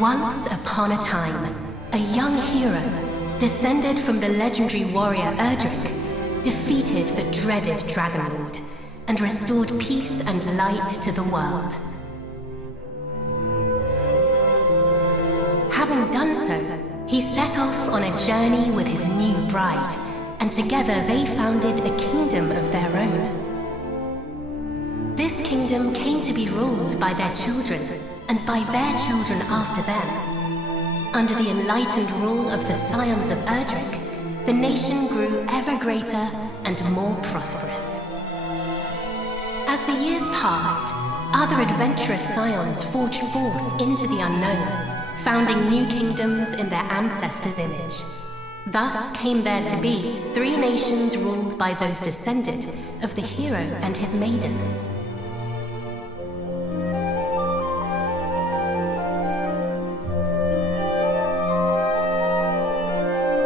Once upon a time, a young hero, descended from the legendary warrior Erdrick, defeated the dreaded Dragon Lord and restored peace and light to the world. Having done so, he set off on a journey with his new bride, and together they founded a kingdom of their own. This kingdom came to be ruled by their children, and by their children after them. Under the enlightened rule of the scions of Erdrick, the nation grew ever greater and more prosperous. As the years passed, other adventurous scions forged forth into the unknown, founding new kingdoms in their ancestors' image. Thus came there to be 3 nations ruled by those descended of the hero and his maiden.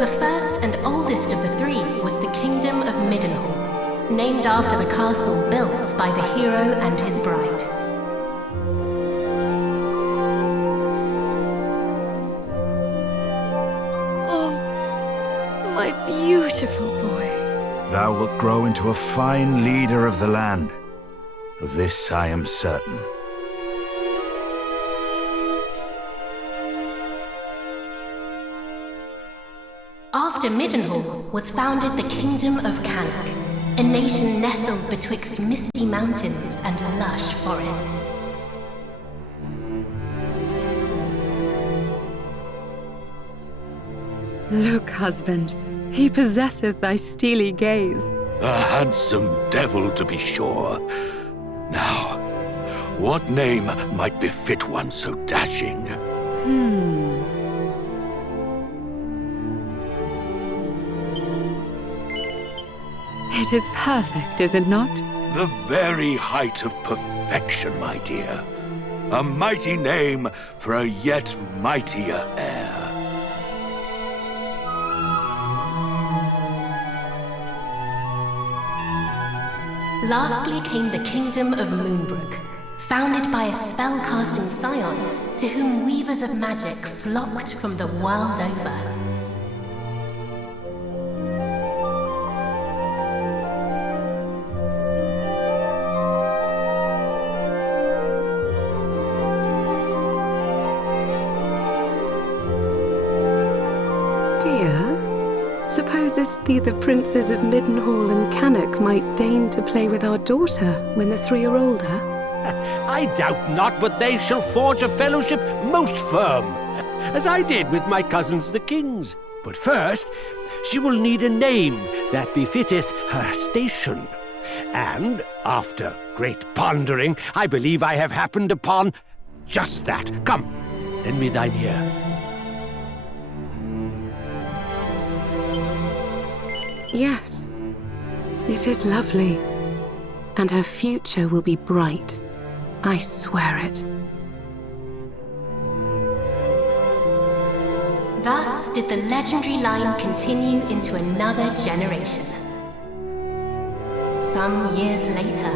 The first and oldest of the 3 was the Kingdom of Middenhall, named after the castle built by the hero and his bride. Oh, my beautiful boy. Thou wilt grow into a fine leader of the land. Of this I am certain. After Middenhall was founded the Kingdom of Cannock, a nation nestled betwixt misty mountains and lush forests. Look, husband, he possesseth thy steely gaze. A handsome devil, to be sure. Now, what name might befit one so dashing? It is perfect, is it not? The very height of perfection, my dear. A mighty name for a yet mightier heir. Lastly came the Kingdom of Moonbrook, founded by a spell-casting scion to whom weavers of magic flocked from the world over. Supposest thee the princes of Middenhall and Cannock might deign to play with our daughter when the 3 are older? I doubt not but they shall forge a fellowship most firm, as I did with my cousins the kings. But first, she will need a name that befitteth her station. And, after great pondering, I believe I have happened upon just that. Come, lend me thine ear. Yes, it is lovely, and her future will be bright. I swear it. Thus did the legendary line continue into another generation. Some years later,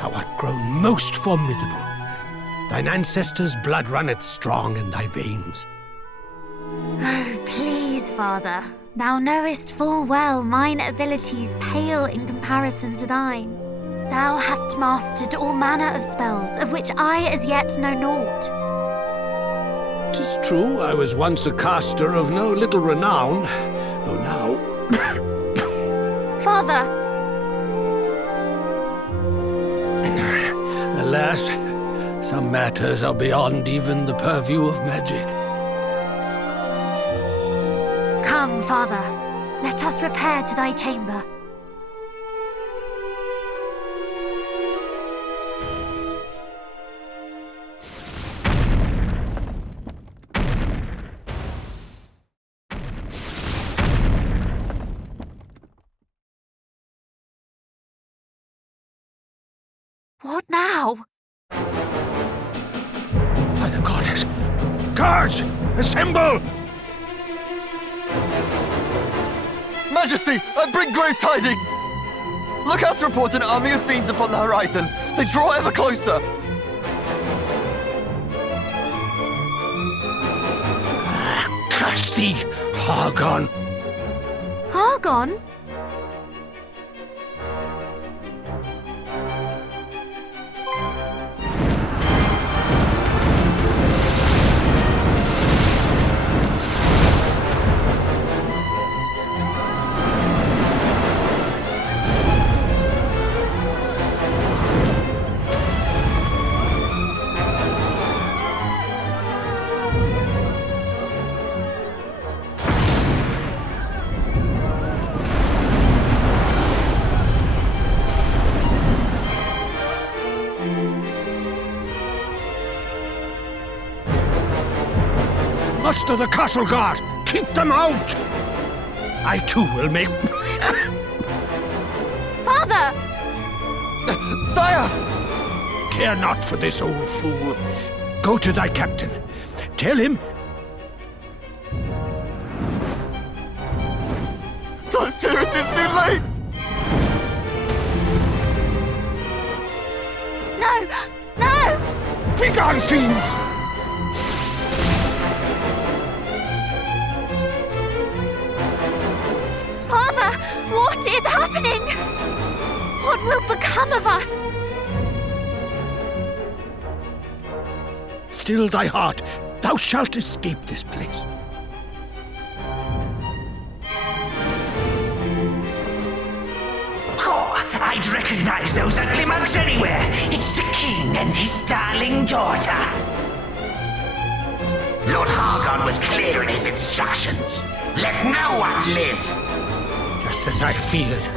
Thou art grown most formidable. Thine ancestors' blood runneth strong in thy veins. Oh, please, father. Thou knowest full well mine abilities pale in comparison to thine. Thou hast mastered all manner of spells, of which I as yet know naught. 'Tis true I was once a caster of no little renown, though now... Father! Alas, some matters are beyond even the purview of magic. Come, father. Let us repair to thy chamber. What now? By the goddess! Guards! Assemble! Majesty, I bring grave tidings! Look out to report an army of fiends upon the horizon. They draw ever closer. Curse thee, Hargon! Hargon? Muster the castle guard! Keep them out! I too will make... Father! Sire! Care not for this old fool. Go to thy captain. Tell him... I fear it is too late! No! No! Begone, fiends! Father! What is happening? What will become of us? Still thy heart. Thou shalt escape this place. I'd recognize those ugly mugs anywhere. It's the king and his darling daughter. Lord Hargon was clear in his instructions. Let no one live. Just as I feared.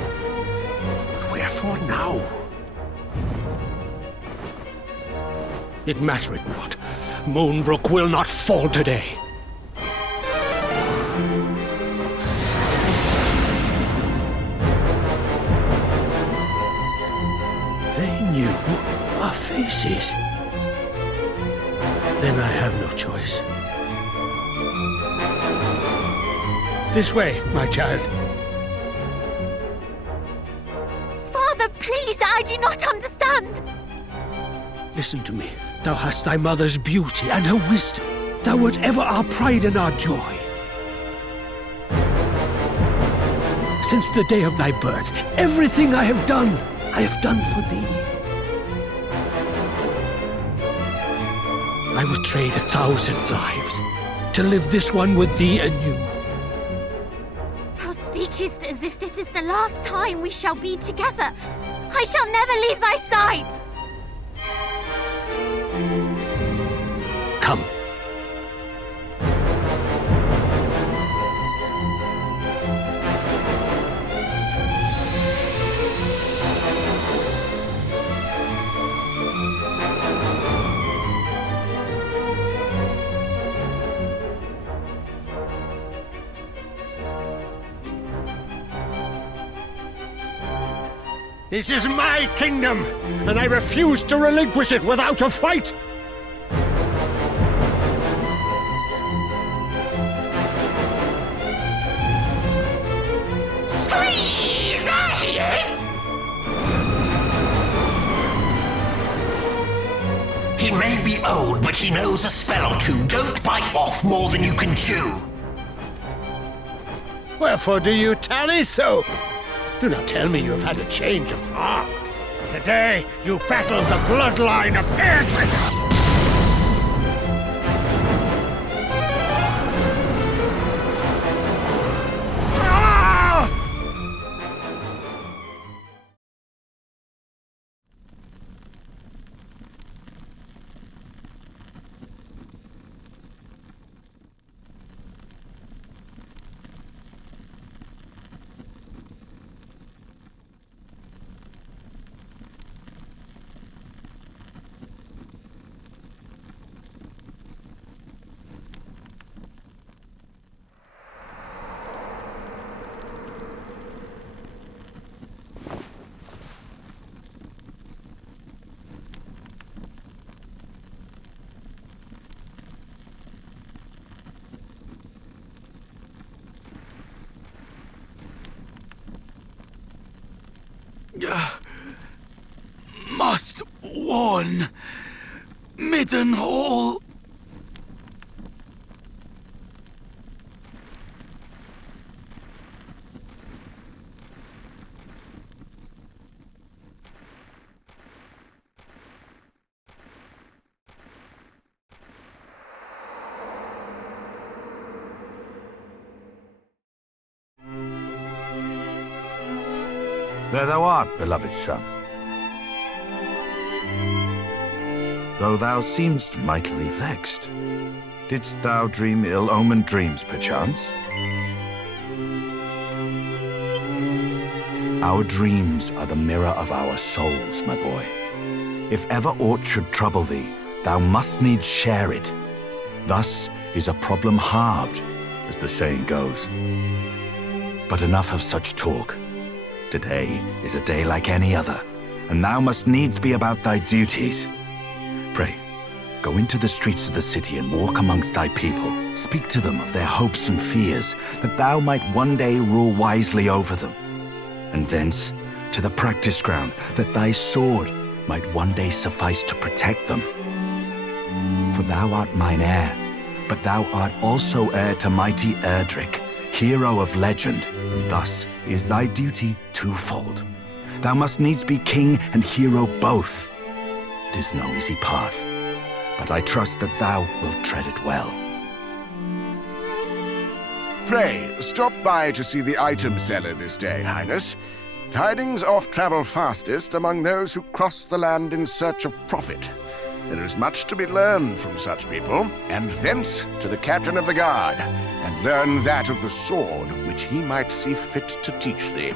But wherefore now? It mattereth not. Moonbrook will not fall today. They knew our faces. Then I have no choice. This way, my child. Father, please, I do not understand. Listen to me. Thou hast thy mother's beauty and her wisdom. Thou wert ever our pride and our joy. Since the day of thy birth, everything I have done for thee. I would trade 1,000 lives to live this one with thee anew. Thou speakest as if this is the last time we shall be together. I shall never leave thy side. Come. This is my kingdom, and I refuse to relinquish it without a fight! Squeeze! There he is! He may be old, but he knows a spell or two. Don't bite off more than you can chew. Wherefore do you tarry so? Do not tell me you have had a change of heart. Today, you battled the bloodline of Erdrick! Must warn Midden Hall. There thou art, beloved son. Though thou seem'st mightily vexed, didst thou dream ill-omened dreams, perchance? Our dreams are the mirror of our souls, my boy. If ever aught should trouble thee, thou must needs share it. Thus is a problem halved, as the saying goes. But enough of such talk. Today is a day like any other, and thou must needs be about thy duties. Pray, go into the streets of the city and walk amongst thy people. Speak to them of their hopes and fears, that thou might one day rule wisely over them. And thence to the practice ground, that thy sword might one day suffice to protect them. For thou art mine heir, but thou art also heir to mighty Erdrick, hero of legend, and thus is thy duty twofold. Thou must needs be king and hero both. It is no easy path, but I trust that thou wilt tread it well. Pray, stop by to see the item seller this day, Highness. Tidings oft travel fastest among those who cross the land in search of profit. There is much to be learned from such people, and thence to the captain of the guard, and learn that of the sword which he might see fit to teach thee.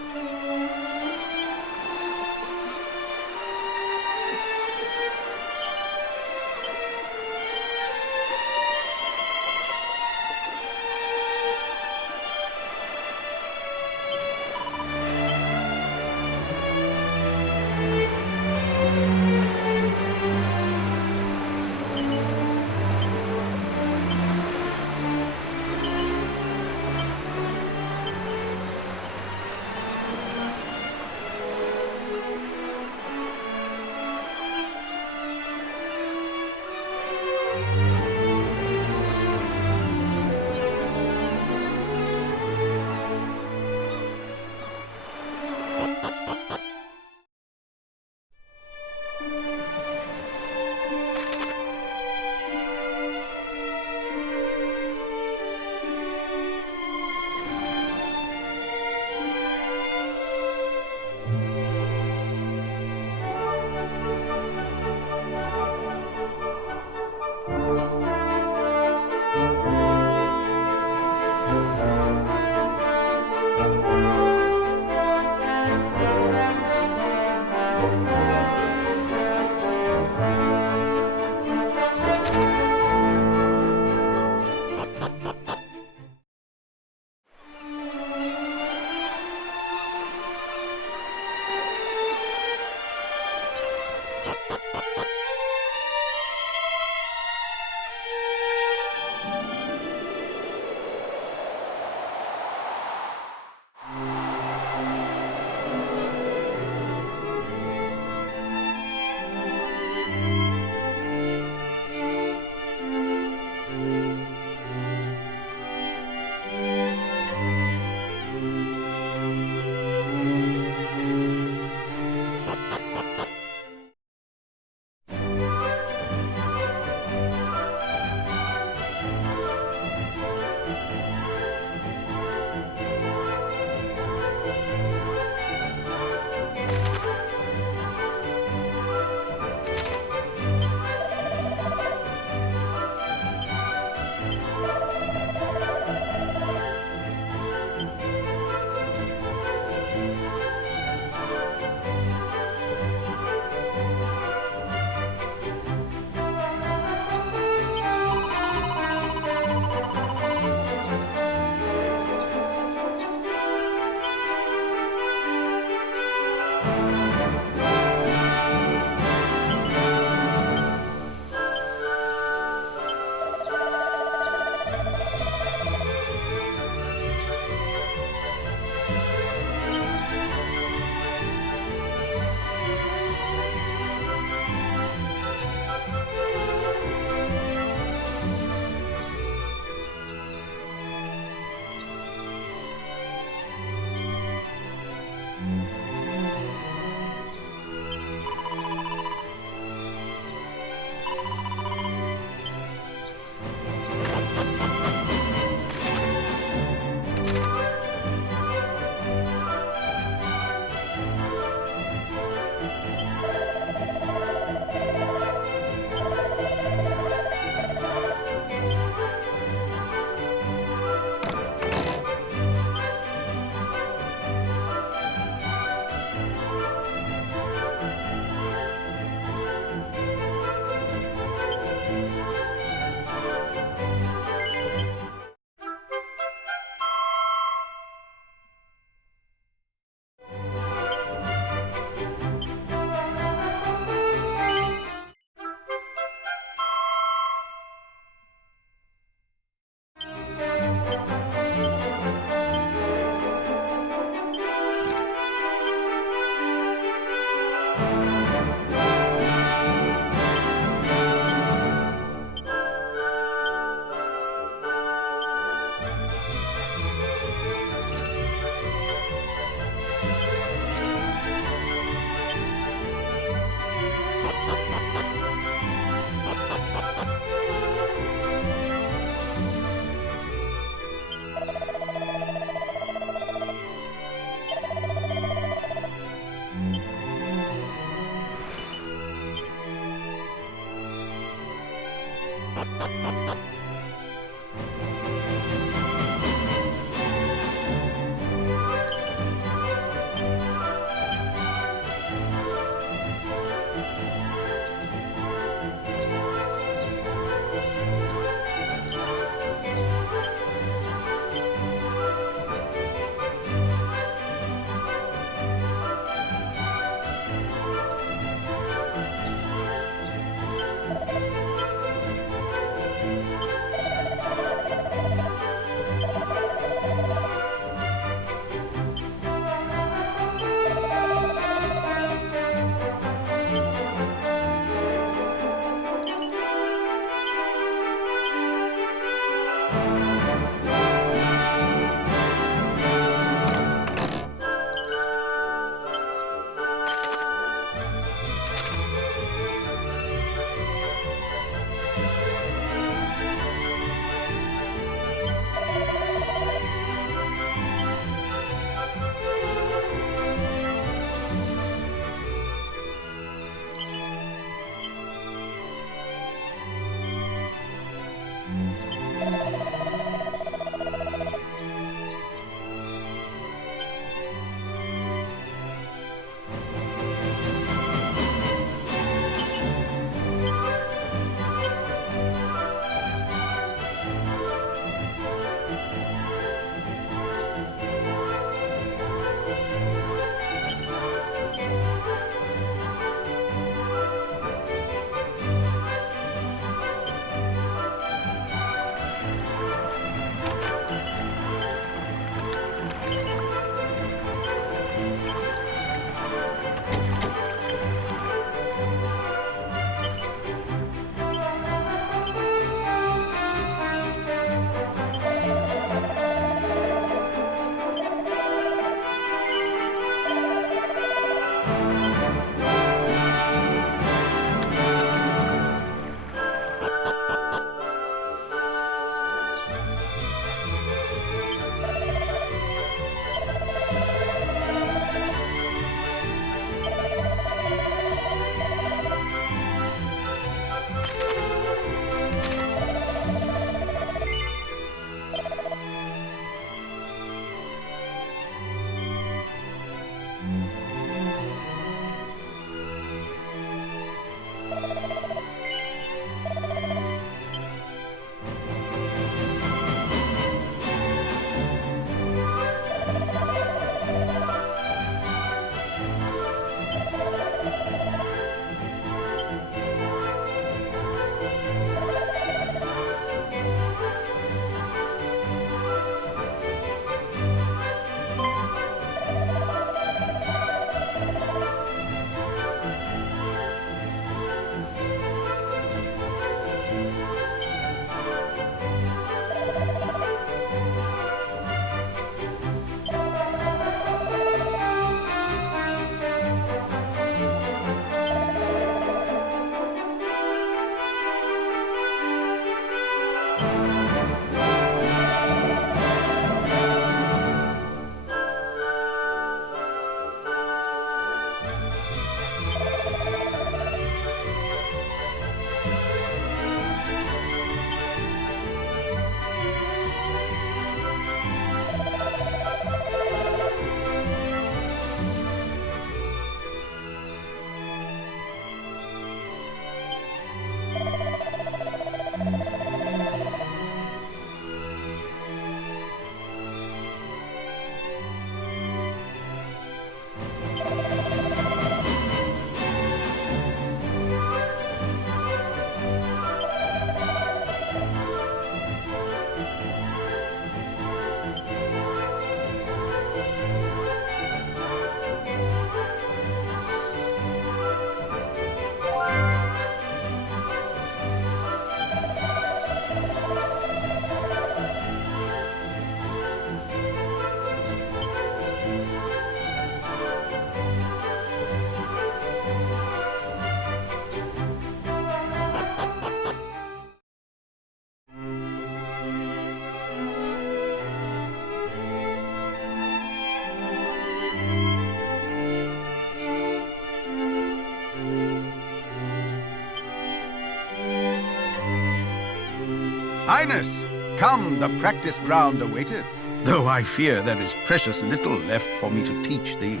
Highness, come, the practice ground awaiteth. Though I fear there is precious little left for me to teach thee.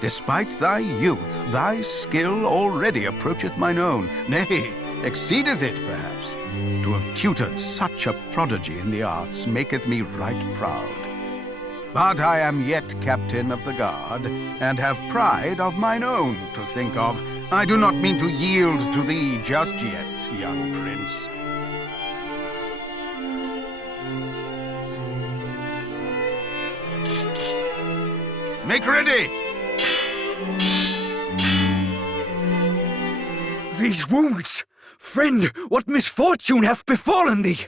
Despite thy youth, thy skill already approacheth mine own, nay, exceedeth it, perhaps. To have tutored such a prodigy in the arts maketh me right proud. But I am yet captain of the guard, and have pride of mine own to think of. I do not mean to yield to thee just yet, young prince. Make ready! These wounds! Friend, what misfortune hath befallen thee?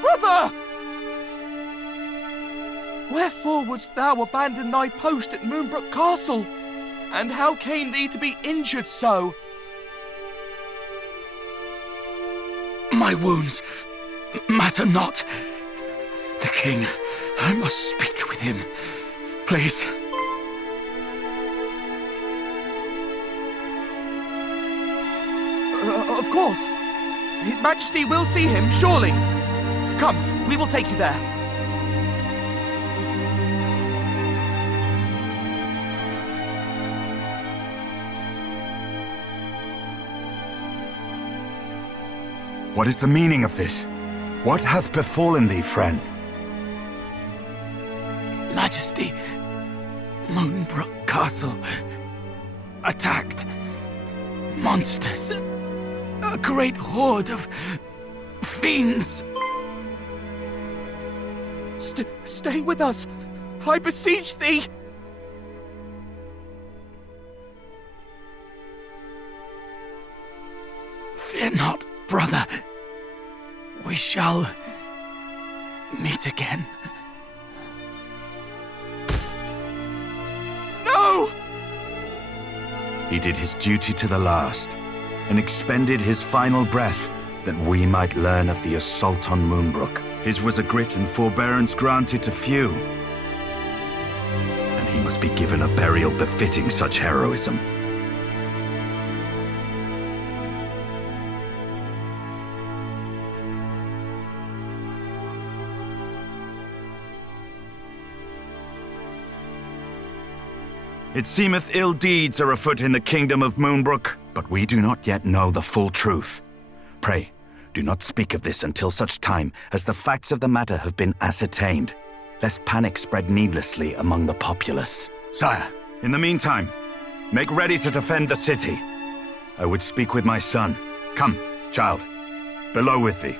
Brother! Wherefore wouldst thou abandon thy post at Moonbrook Castle? And how came thee to be injured so? My wounds matter not. The king, I must speak with him. Please. Of course. His Majesty will see him, surely. Come, we will take you there. What is the meaning of this? What hath befallen thee, friend? Majesty, Moonbrook Castle attacked. Monsters. A great horde of fiends. Stay with us. I beseech thee. Fear not, brother. We shall meet again. No! He did his duty to the last, and expended his final breath that we might learn of the assault on Moonbrook. His was a grit and forbearance granted to few, and he must be given a burial befitting such heroism. It seemeth ill deeds are afoot in the kingdom of Moonbrook, but we do not yet know the full truth. Pray, do not speak of this until such time as the facts of the matter have been ascertained, lest panic spread needlessly among the populace. Sire, in the meantime, make ready to defend the city. I would speak with my son. Come, child, below with thee.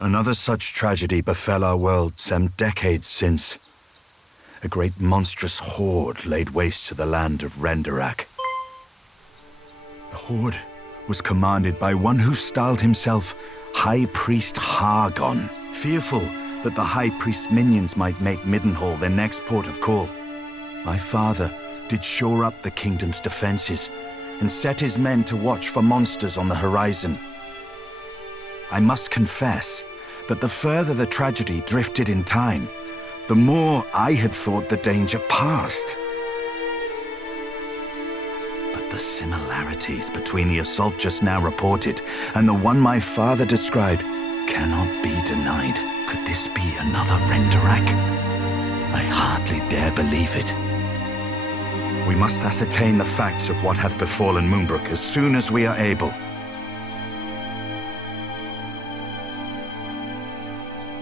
Another such tragedy befell our world some decades since. A great monstrous horde laid waste to the land of Renderak. The horde was commanded by one who styled himself High Priest Hargon, fearful that the High Priest's minions might make Middenhall their next port of call. My father did shore up the kingdom's defenses and set his men to watch for monsters on the horizon. I must confess that the further the tragedy drifted in time, the more I had thought the danger past. But the similarities between the assault just now reported and the one my father described cannot be denied. Could this be another Renderak? I hardly dare believe it. We must ascertain the facts of what hath befallen Moonbrook as soon as we are able.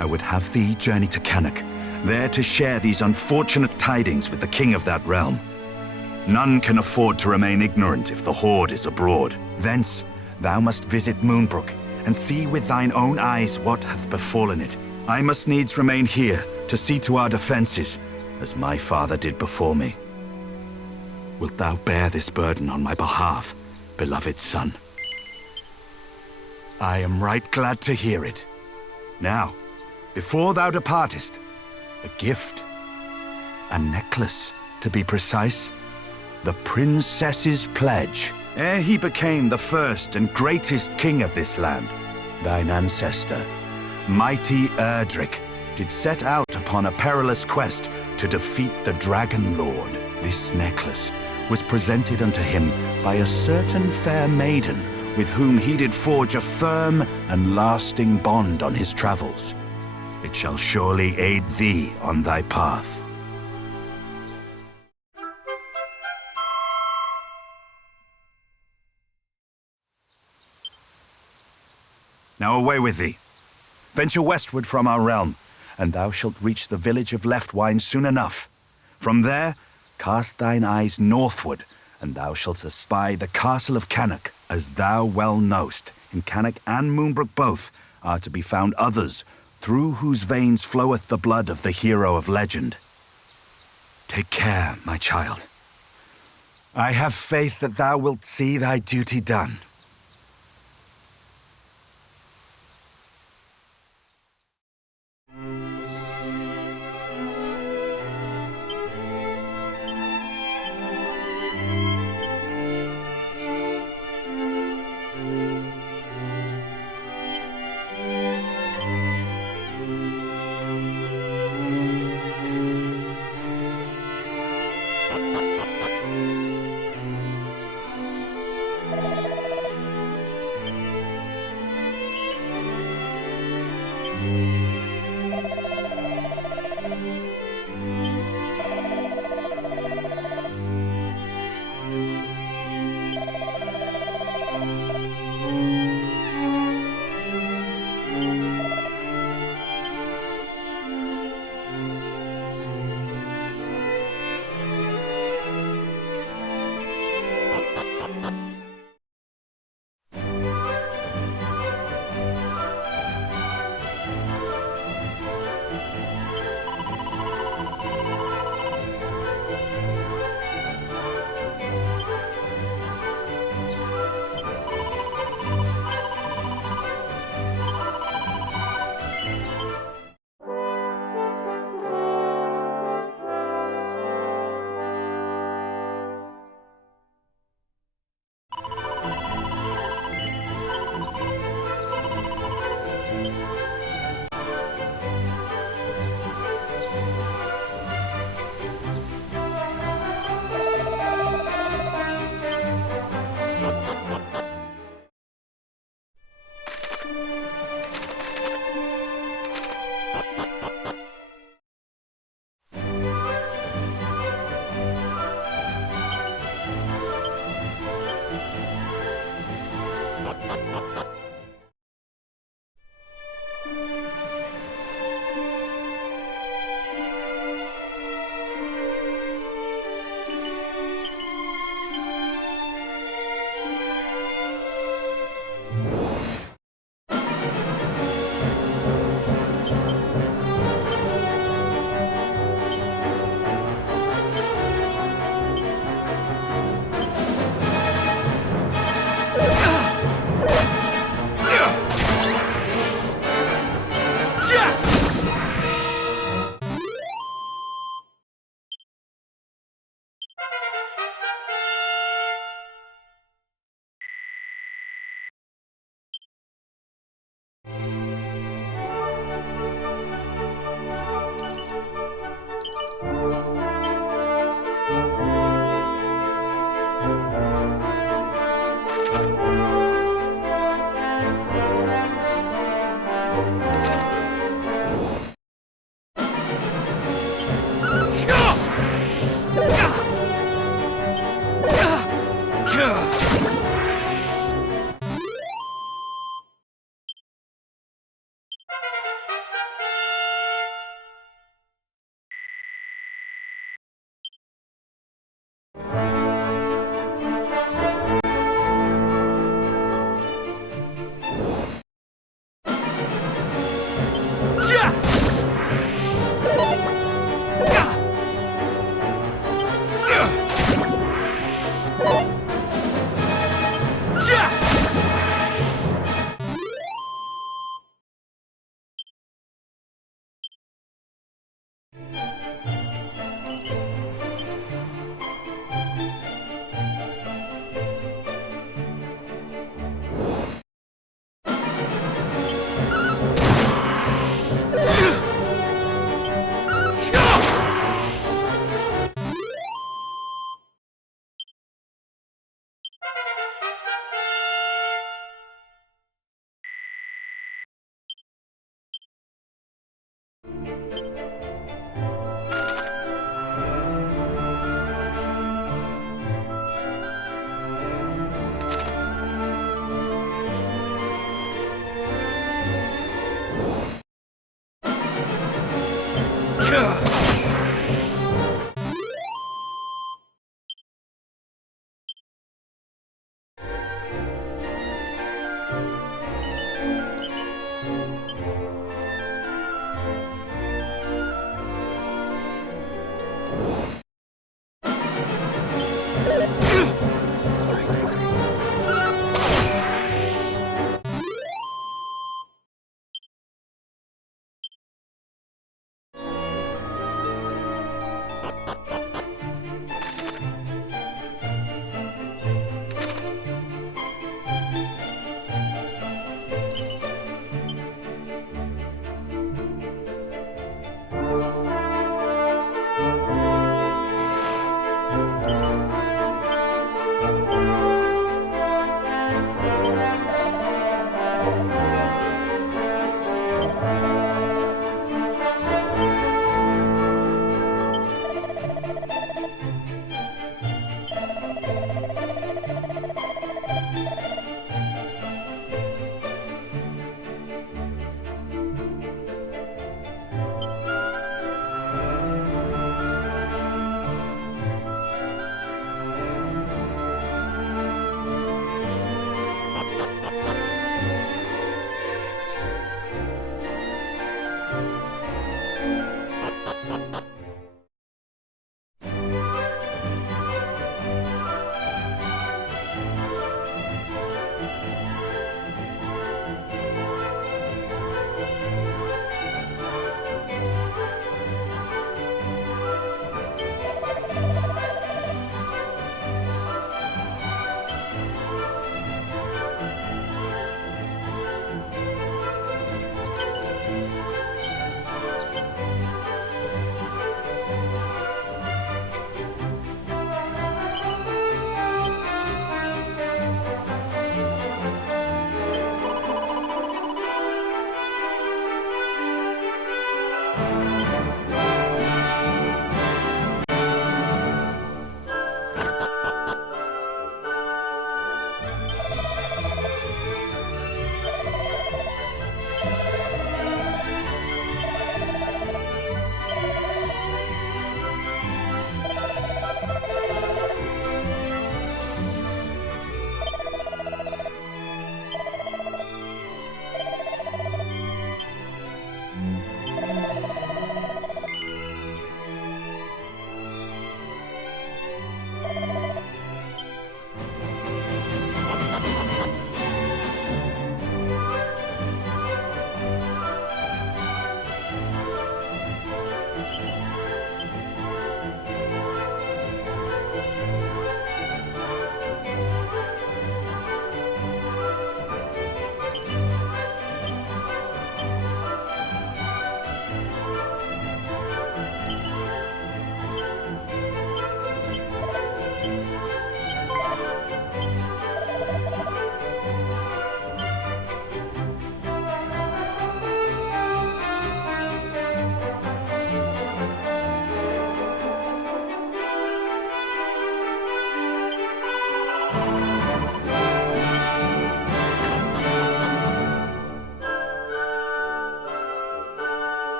I would have thee journey to Cannock, there to share these unfortunate tidings with the king of that realm. None can afford to remain ignorant if the Horde is abroad. Thence thou must visit Moonbrook and see with thine own eyes what hath befallen it. I must needs remain here to see to our defenses, as my father did before me. Wilt thou bear this burden on my behalf, beloved son? I am right glad to hear it. Now, before thou departest, a gift. A necklace, to be precise. The princess's pledge. Ere he became the first and greatest king of this land, thine ancestor, mighty Erdrick, did set out upon a perilous quest to defeat the Dragon Lord. This necklace was presented unto him by a certain fair maiden with whom he did forge a firm and lasting bond on his travels. It shall surely aid thee on thy path. Now away with thee. Venture westward from our realm, and thou shalt reach the village of Leftwine soon enough. From there, cast thine eyes northward, and thou shalt espy the castle of Cannock. As thou well knowst, in Cannock and Moonbrook both are to be found others, through whose veins floweth the blood of the hero of legend. Take care, my child. I have faith that thou wilt see thy duty done.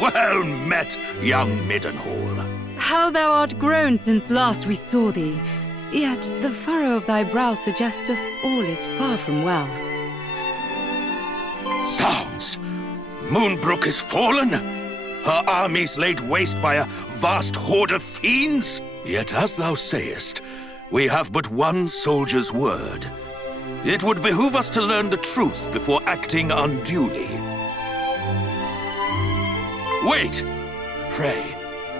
Well met, young Maidenhall. How thou art grown since last we saw thee. Yet the furrow of thy brow suggesteth all is far from well. Zounds! Moonbrook is fallen? Her armies laid waste by a vast horde of fiends? Yet as thou sayest, we have but one soldier's word. It would behoove us to learn the truth before acting unduly. Wait! Pray,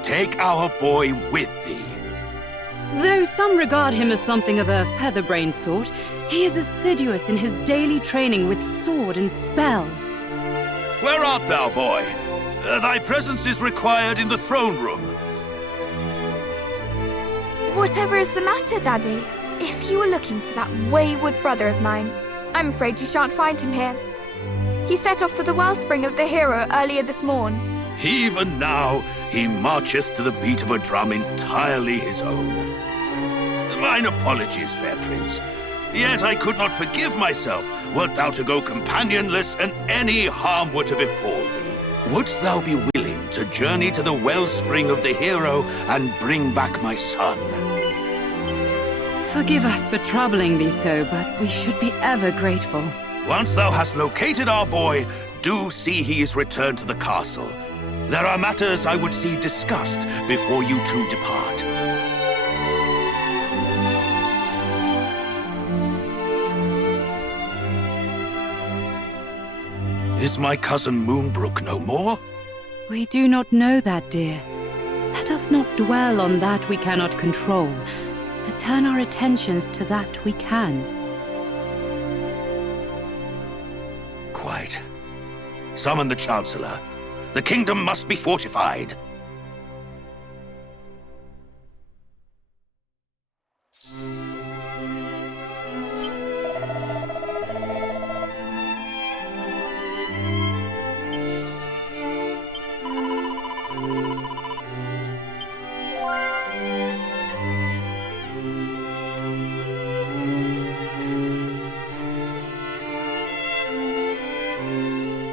take our boy with thee. Though some regard him as something of a featherbrained sort, he is assiduous in his daily training with sword and spell. Where art thou, boy? Thy presence is required in the throne room. Whatever is the matter, Daddy? If you were looking for that wayward brother of mine, I'm afraid you shan't find him here. He set off for the wellspring of the hero earlier this morn. Even now, he marcheth to the beat of a drum entirely his own. Mine apologies, fair prince. Yet I could not forgive myself wert thou to go companionless and any harm were to befall thee. Wouldst thou be willing to journey to the wellspring of the hero and bring back my son? Forgive us for troubling thee so, but we should be ever grateful. Once thou hast located our boy, do see he is returned to the castle. There are matters I would see discussed before you two depart. Is my cousin Moonbrook no more? We do not know that, dear. Let us not dwell on that we cannot control, but turn our attentions to that we can. Quite. Summon the Chancellor. The kingdom must be fortified.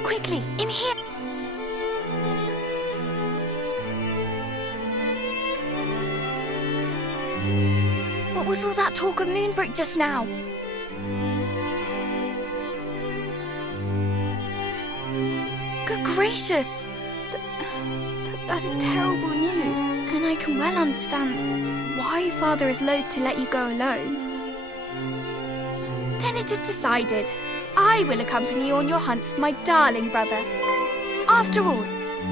Quickly, in here! What was all that talk of Moonbrook just now? Good gracious! That is terrible news, and I can well understand why Father is loath to let you go alone. Then it is decided. I will accompany you on your hunt for my darling brother. After all,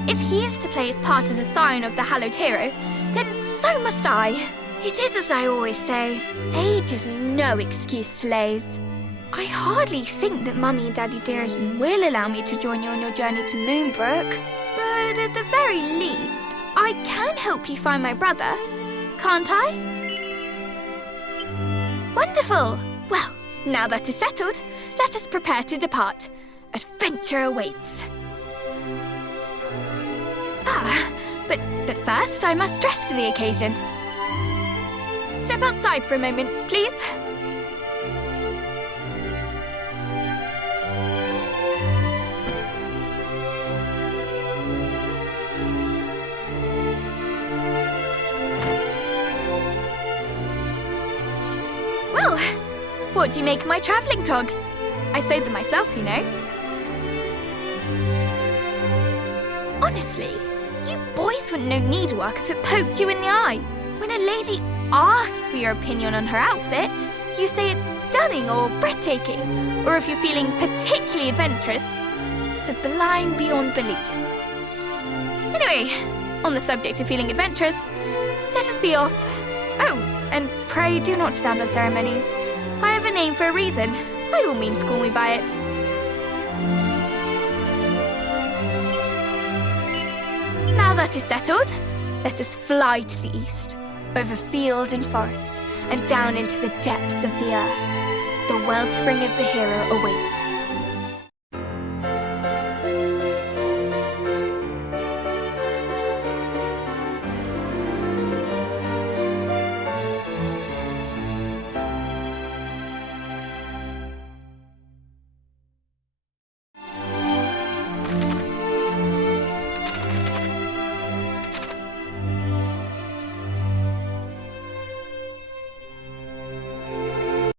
if he is to play his part as a scion of the hallowed hero, then so must I. It is as I always say, age is no excuse to laze. I hardly think that Mummy and Daddy dearest will allow me to join you on your journey to Moonbrook, but at the very least, I can help you find my brother, can't I? Wonderful! Well, now that is settled, let us prepare to depart. Adventure awaits. But first I must dress for the occasion. Step outside for a moment, please. Well, what do you make of my travelling togs? I sewed them myself, you know. Honestly, you boys wouldn't know needlework if it poked you in the eye. When a lady asks for your opinion on her outfit, you say it's stunning or breathtaking, or if you're feeling particularly adventurous, sublime beyond belief. Anyway, on the subject of feeling adventurous, let us be off. Oh, and pray do not stand on ceremony. I have a name for a reason. By all means, call me by it. Now that is settled, let us fly to the east, over field and forest, and down into the depths of the earth. The wellspring of the hero awaits.